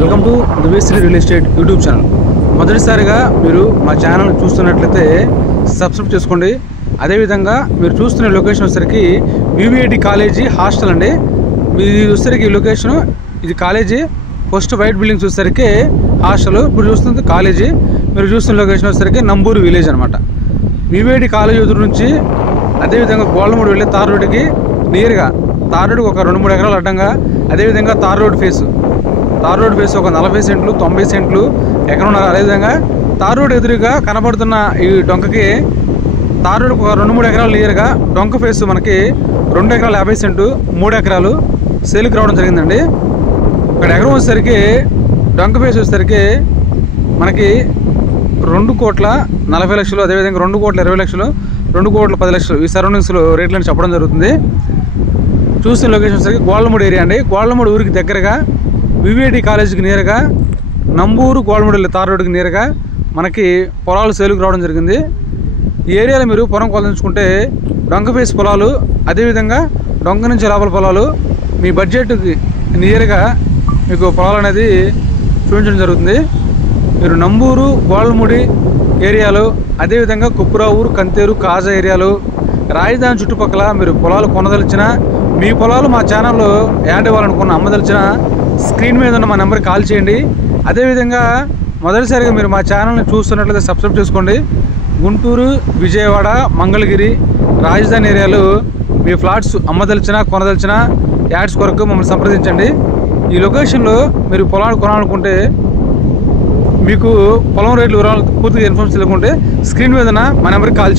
Welcome to Divyasri real estate YouTube channel. మొదటిసారిగా మీరు మా ఛానల్ చూస్తున్నట్లయితే సబ్స్క్రైబ్ చేసుకోండి. అదేవిధంగా మీరు చూస్తున్న లొకేషన్ వచ్చేసరికి వివిఐటి కాలేజీ హాస్టల్ అండి. మీరు వచ్చేసరికి ఈ లొకేషన్ ఇది కాలేజీ, ఫస్ట్ వైట్ బిల్డింగ్ చూసేసరికి హాస్టల్, ఇప్పుడు చూస్తుంది కాలేజీ. మీరు చూస్తున్న లొకేషన్ వచ్చేసరికి నంబూరు విలేజ్ అనమాట. వివిఐటి కాలేజీ ఎదురు నుంచి అదేవిధంగా గోల్డమూడి వెళ్ళే తార్ రోడ్డుకి నియర్గా, తార్ రోడ్డుకి ఒక 2-3 ఎకరాలు అడ్డంగా, అదేవిధంగా తార్ రోడ్ ఫేస్ ఒక 40 సెంట్లు 90 సెంట్లు ఎక్కడ ఉన్నారు. అదేవిధంగా తార్ రోడ్ ఎదురుగా కనబడుతున్న ఈ డొంకకి తార్ రోడ్కి ఒక 2-3 ఎకరాలు నియర్గా డొంక ఫేస్ మనకి 2 ఎకరాలు 50 సెంటు 3 ఎకరాలు సేల్కి రావడం జరిగిందండి. ఇక్కడ ఎకరం వచ్చేసరికి డొంక ఫేస్ వచ్చేసరికి మనకి 2,40,00,000, అదేవిధంగా 2,20,00,000, 2,10,00,000 ఈ సరౌండింగ్స్లో రేట్లను చెప్పడం జరుగుతుంది. చూసిన లొకేషన్ వచ్చేసరికి గోల్డమూడి ఏరియా అండి. గోల్డమూడి ఊరికి దగ్గరగా వివిఐటి కాలేజీకి నియర్గా నంబూరు గోల్డమూడి తార్ రోడ్డుకి నియర్గా మనకి పొలాలు సేలుకు రావడం జరిగింది. ఈ ఏరియాలో మీరు పొలం కొలించుకుంటే డొంక ఫేస్ పొలాలు, అదేవిధంగా డొంక నుంచి లోపల పొలాలు మీ బడ్జెట్కి నియర్గా మీకు పొలాలు అనేది చూపించడం జరుగుతుంది. మీరు నంబూరు గోల్డమూడి ఏరియాలో, అదేవిధంగా కుప్రావూరు, కంతేరు, కాజా ఏరియాలో, రాజధాని చుట్టుపక్కల మీరు పొలాలు కొనదలిచిన, మీ పొలాలు మా ఛానల్లో యాడ్ ఇవ్వాలనుకున్న, అమ్మదలిచిన స్క్రీన్ మీద ఉన్న మా నెంబర్కి కాల్ చేయండి. అదేవిధంగా మొదటిసారిగా మీరు మా ఛానల్ని చూస్తున్నట్లయితే సబ్స్క్రైబ్ చేసుకోండి. గుంటూరు, విజయవాడ, మంగళగిరి, రాజధాని ఏరియాలో మీ ఫ్లాట్స్ అమ్మదలిచిన, కొనదలిచిన యాడ్స్ కొరకు మమ్మల్ని సంప్రదించండి. ఈ లొకేషన్లో మీరు పొలాలు కొనాలనుకుంటే, మీకు పొలం రేట్లు పూర్తిగా ఇన్ఫర్మేషన్ తెలుసుకుంటే స్క్రీన్ మీద మా నెంబర్కి కాల్ చేయండి.